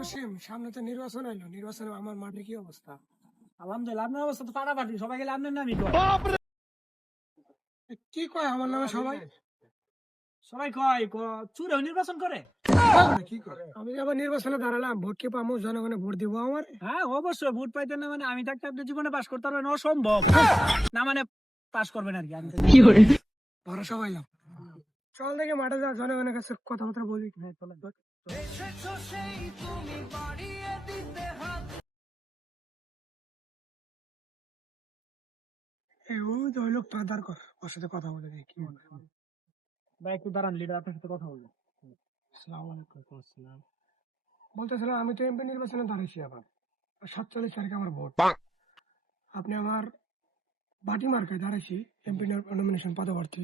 জসিম, সামনে তো নির্বাচন এলো, নির্বাচনে আমার মাঠে কি অবস্থা? আলহামদুলিল্লাহ, আপনার অবস্থা তো ফাটাফাটি, সবাই গেলে আপনার নামই কয়। কি কয় আমার নামে সবাই? সবাই কয় চুরে নির্বাচন করে। কি করে? আমি আবার নির্বাচনে দাঁড়ালাম, ভোট কি পাবো? জনগণে ভোট দিব আমার? হ্যাঁ অবশ্যই, ভোট পাইতেন না মানে আমি থাকতে আপনি জীবনে পাস করতে পারবেন অসম্ভব। না মানে পাস করবেন আর কি। আমি ভরসা পাইলাম। চল দেখে মাঠে যা, জনগণের কাছে কথাবার্তা বলি। ওই তো ওই লোকটা দাঁড় কর, ওর সাথে কথা বলে দেখি কি বলে। ভাই একটু দাঁড়ান, লিডার আপনার সাথে কথা বলবো। আসসালামু আলাইকুম। বলতেছিলাম আমি তো এমপি নির্বাচনে দাঁড়িয়েছি, আবার 47 তারিখে আমার ভোট। আপনি আমার বাটি মার্কায় দাঁড়াইছি, এমপি নমিনেশন পদপ্রার্থী।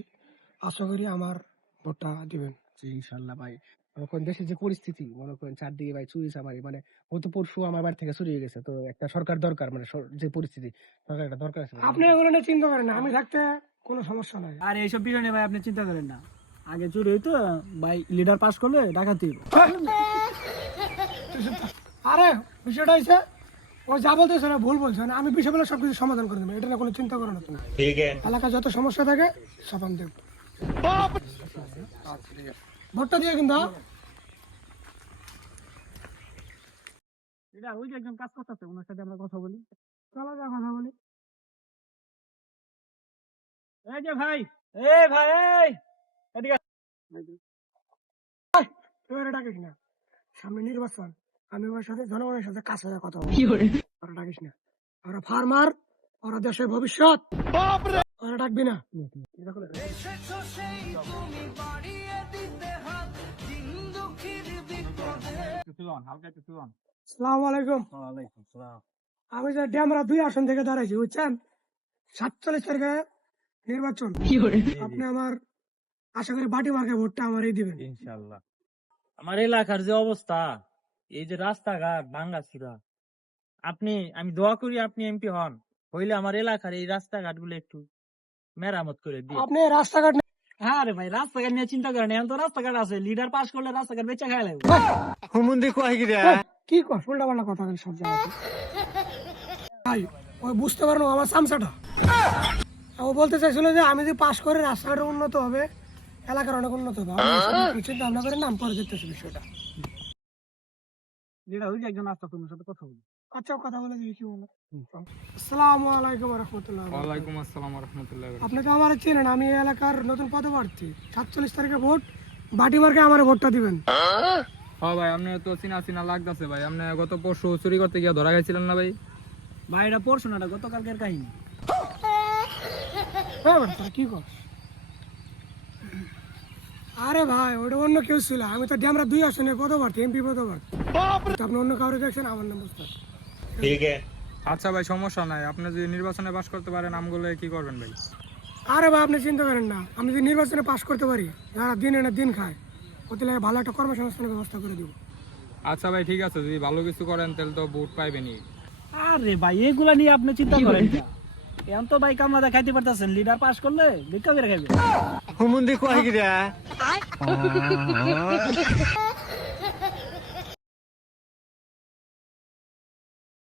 আশা করি আমার ভোটটা দিবেন। ইনশাল্লাহ ভাই, মনে করেন দেশের যে পরিস্থিতি, মনে করেন চারদিকে ভাই চুরি চামারি, মানে গত পরশু আমার বাড়ি থেকে চুরি হয়ে গেছে, তো একটা সরকার দরকার, মানে যে পরিস্থিতি, সরকার একটা দরকার আছে। আপনি এগুলো নিয়ে চিন্তা করেন না, আমি থাকতে কোনো সমস্যা নাই। আর এইসব বিষয় নিয়ে ভাই আপনি চিন্তা করেন না। আগে চুরি হইতো, ভাই লিডার পাস করলে ডাকাতি হইবো। আরে বিষয়টা হয়েছে, ও যা বলতেছে না ভুল বলছে না, আমি বিষয়গুলো সবকিছু সমাধান করে দেবো, এটা না কোনো চিন্তা করো না তুমি। এলাকা যত সমস্যা থাকে সব আমি দেখবো। ভোটটা দিয়ে কিন্তু লিডার ওই যে একজন কাজ করতেছে, ওনার সাথে আমরা কথা বলি। চলো যা কথা বলি। এই যে ভাই, এই ভাই, এই এদিকে আস। তুই এটা ডাকিস না, সামনে নির্বাচন, আমি ওর সাথে জনগণের সাথে কাছে হয়ে কথা বলি। ওরা ডাকিস না, ওরা ফার্মার, ওরা দেশের ভবিষ্যৎ, ওরা ডাকবি না। আসসালামু আলাইকুম। আমি যে ড্যামরা 2 আসন থেকে দাঁড়াইছি, বুঝছেন? 47 তারিখে নির্বাচন। আপনি আমার আশা করি বাটি মার্কে ভোটটা আমারই দিবেন। ইনশাল্লাহ। আমার এলাকার যে অবস্থা, এই যে রাস্তাঘাট ভাঙ্গা ছিড়া, আমি দোয়া করি আপনি এমপি হন, হইলে আমার এলাকার এই রাস্তাঘাট গুলো একটু মেরামত করে দিন। আপনি রাস্তাঘাট হ্যাঁ রে ভাই, রাস্তাঘাট নিয়ে চিন্তা করেন, এখন তো রাস্তাঘাট আছে, লিডার পাস করলে রাস্তাঘাট বেঁচে খাই লাগবে। কি কর উল্টা পাল্টা কথা বলেন সব জায়গাতে। ভাই ওই বুঝতে পারেন ও আমার চামচাটা। ও বলতে চাইছিল যে আমি যদি পাশ করে রাস্তাঘাট উন্নত হবে, এলাকার অনেক উন্নত হবে। আমি এসব চিন্তা ভাবনা করে নাম পরে দেখতেছি বিষয়টা। লিডার ওই যে একজন আসতো, তোমার সাথে কথা বলি। আচ্ছা কথা বলে দিই, কি বলো? আসসালামু আলাইকুম রাহমাতুল্লাহ। ওয়ালাইকুম আসসালাম ওয়া রাহমাতুল্লাহি ওয়া আপনি তো আমার চেনেন, আমি এই এলাকার নতুন পদপ্রার্থী। 47 তারিখে ভোট, বাটি মার্কে আমার ভোটটা দিবেন। হ্যাঁ ভাই, আপনি তো চিনা চিনা লাগতেছে ভাই। আপনি গত পরশু চুরি করতে গিয়ে ধরা গেছিলেন না ভাই? ভাই এটা পড়ছো না, এটা গতকালকের কাহিনী। হ্যাঁ বেটা, তোরা কি কর? আরে ভাই ওটা অন্য কেউ ছিল, আমি তো ড্যামরা 2 আসনে পদপ্রার্থী, এমপি পদপ্রার্থী। তো আপনি অন্য কাউরে দেখছেন, আমার নাম বুঝতে পারছেন। আচ্ছা ভাই, সমস্যা নাই। আপনি যদি নির্বাচনে পাশ করতে পারেন, আমগুলো কি করবেন ভাই? আরে ভাই আপনি চিন্তা করেন না, আমি যদি নির্বাচনে পাশ করতে পারি, যারা দিন এনে দিন খায়, ওতে লাগে ভালো একটা কর্মসংস্থানের ব্যবস্থা করে দিব। আচ্ছা ভাই ঠিক আছে, যদি ভালো কিছু করেন তাহলে তো ভোট পাইবেনই। আরে ভাই এগুলা নিয়ে আপনি চিন্তা করেন না। এখন তো ভাই কামলা খাইতে পারতেছেন, লিডার পাস করলে ভিক্ষা করে খাইবে। হুমুন্দি কয় কি রে?